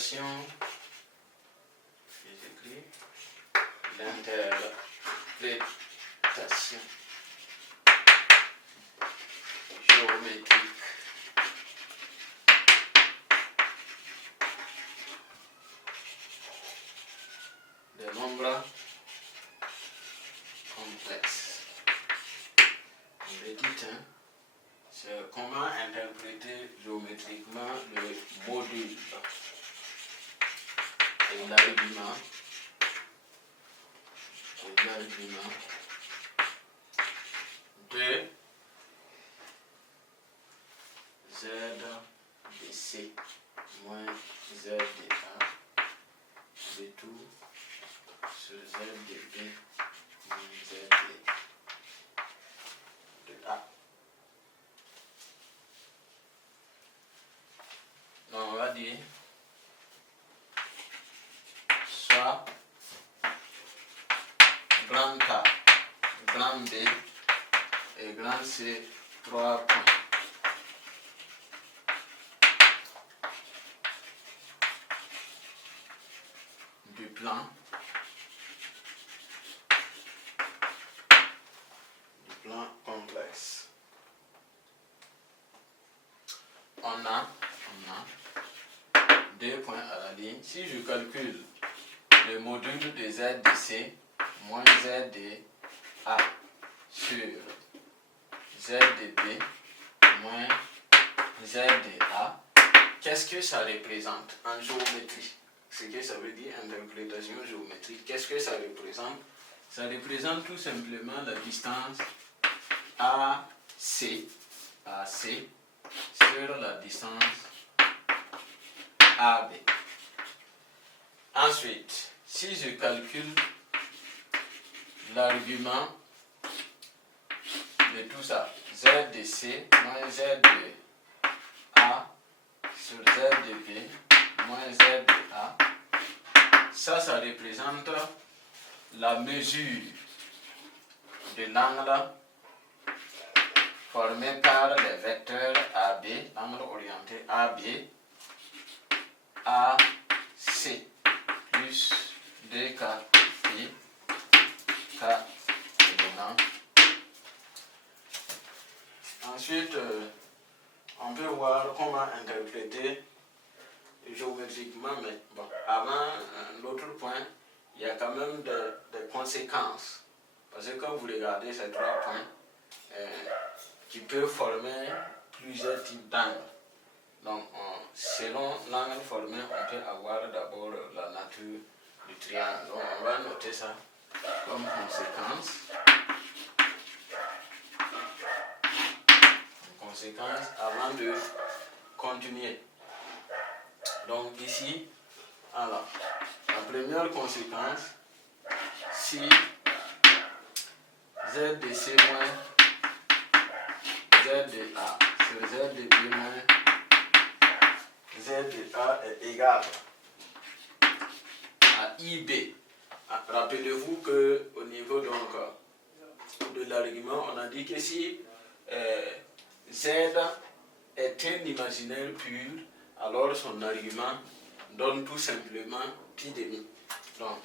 l'interprétation, j'écris l'interprétation géométrique des nombres complexes. On le dit, hein? C'est comment interpréter géométriquement le module et l'argument de z de c moins z de a de tout sur z de b moins z de a. Donc on va dire soit grand A, grand B et grand C, 3 points. Du plan complexe. On a 2 points à la ligne. Si je calcule le module de z de c moins z de a sur z de b moins z de a, qu'est-ce que ça représente en géométrie? Ce que ça veut dire interprétation géométrique. Qu'est-ce que ça représente? Ça représente tout simplement la distance AC sur la distance AB. Ensuite, si je calcule l'argument de tout ça, z de c moins z de a sur z de b moins z de a, ça représente la mesure de l'angle formé par les vecteurs AB, l'angle orienté AB, AC plus 2K et K éléments. Ensuite, on peut voir comment interpréter géométriquement, mais bon, avant l'autre point, il y a quand même des conséquences. Parce que quand vous regardez ces 3 points, qui peuvent former plusieurs types d'angles. Donc, selon l'angle formé, on peut avoir d'abord la nature du triangle. Donc, on va noter ça comme conséquence avant de continuer. Donc, ici, alors, la première conséquence, si z de c moins z de a sur z de b moins z de a est égal à ib. Rappelez-vous qu'au niveau donc, de l'argument, on a dit que si z est un imaginaire pur, alors son argument donne tout simplement pi demi. Donc,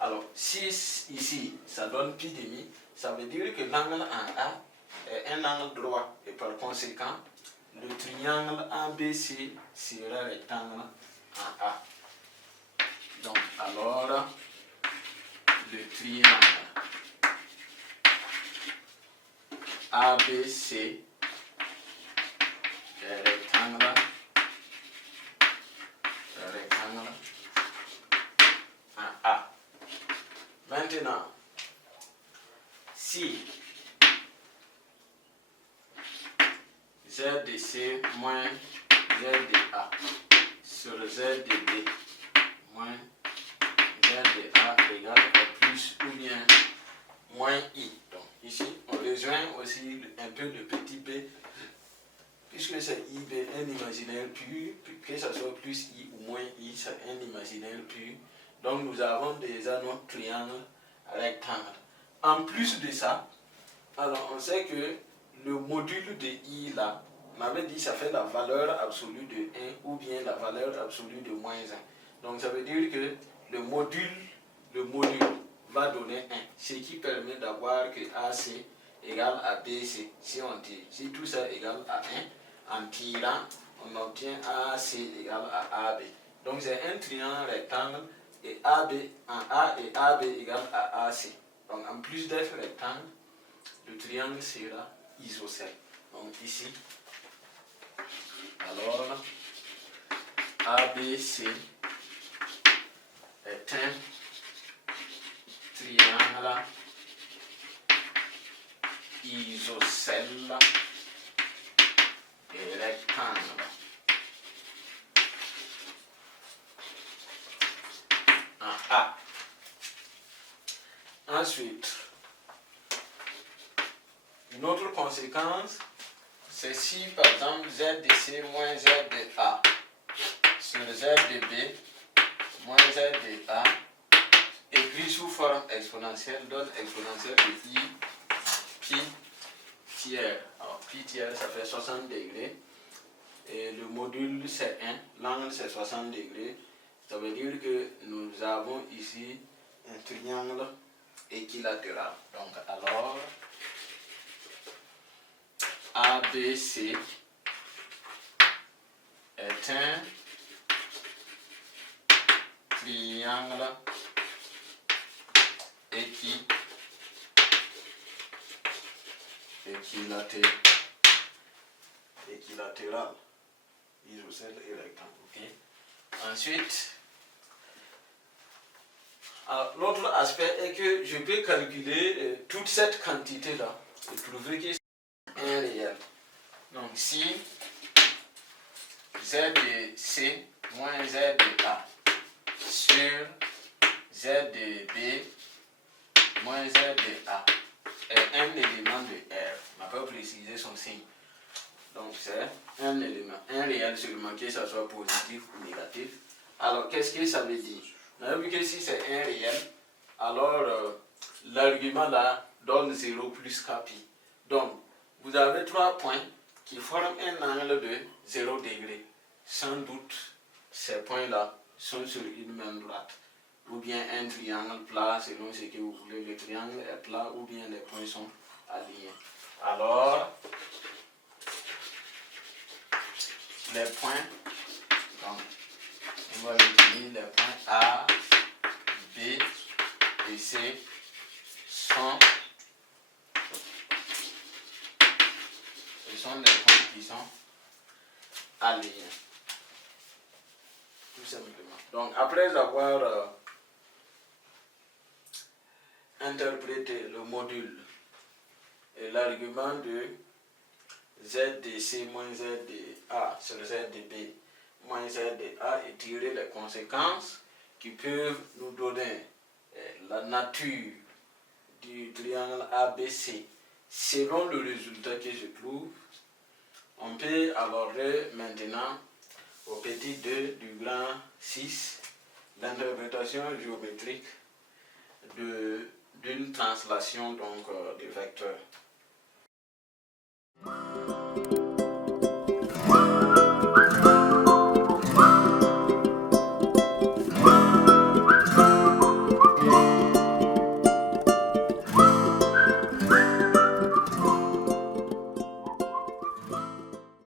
alors, si ici ça donne pi demi, ça veut dire que l'angle en A est un angle droit et par conséquent, le triangle ABC sera rectangle en A. Donc, alors, le triangle ABC est rectangle en A. Maintenant, si z de c moins z de a sur z de b moins z de a égale à plus ou bien moins i. Donc ici, on rejoint aussi un peu le petit b, puisque c'est ib, un imaginaire pur, que ce soit plus i ou moins i, c'est un imaginaire pur. Donc nous avons déjà notre triangle rectangle. En plus de ça, alors on sait que le module de i là, on avait dit ça fait la valeur absolue de 1 ou bien la valeur absolue de moins 1. Donc ça veut dire que le module va donner 1, ce qui permet d'avoir que AC égale à BC. Si on tire, si tout ça égale à 1, en tirant, on obtient AC égale à AB. Donc c'est un triangle rectangle et AB, en A et AB égale à AC. Donc en plus d'être rectangle, le triangle sera isocèle. Donc ici, alors ABC est un triangle isocèle et rectangle. En A. Ensuite, une autre conséquence, c'est si par exemple Z de C moins Z de A sur Z de B moins Z de A écrit sous forme exponentielle donne exponentielle de I pi tiers. Alors pi tiers ça fait 60 degrés et le module c'est 1, l'angle c'est 60 degrés. Ça veut dire que nous avons ici un triangle équilatéral. Donc alors ABC est un triangle équilatéral, isocèle et rectangle. Okay. Ensuite, l'autre aspect est que je peux calculer toute cette quantité-là et trouver que c'est un réel. Donc si Z de C moins Z de A sur Z de B moins Z de A est un élément de R. On n'a pas précisé son signe. Donc c'est un élément, un réel seulement, que ce soit positif ou négatif. Alors qu'est-ce que ça veut dire? On a vu que si c'est un réel, alors l'argument là donne 0 plus Kpi. Donc vous avez 3 points qui forment un angle de 0 degré. Sans doute, ces points-là sont sur une même droite. Ou bien un triangle plat, selon ce que vous voulez. Le triangle est plat ou bien les points sont alignés. Alors, les points, donc, on va retenir les points A, B et C sont des points qui sont alignés. Tout simplement. Donc, après avoir interprété le module et l'argument de Z de C moins Z de A sur Z de B moins Z de A et tirer les conséquences qui peuvent nous donner la nature du triangle ABC selon le résultat que je trouve, on peut aborder maintenant au petit 2 du grand 6 l'interprétation géométrique d'une translation donc de vecteurs.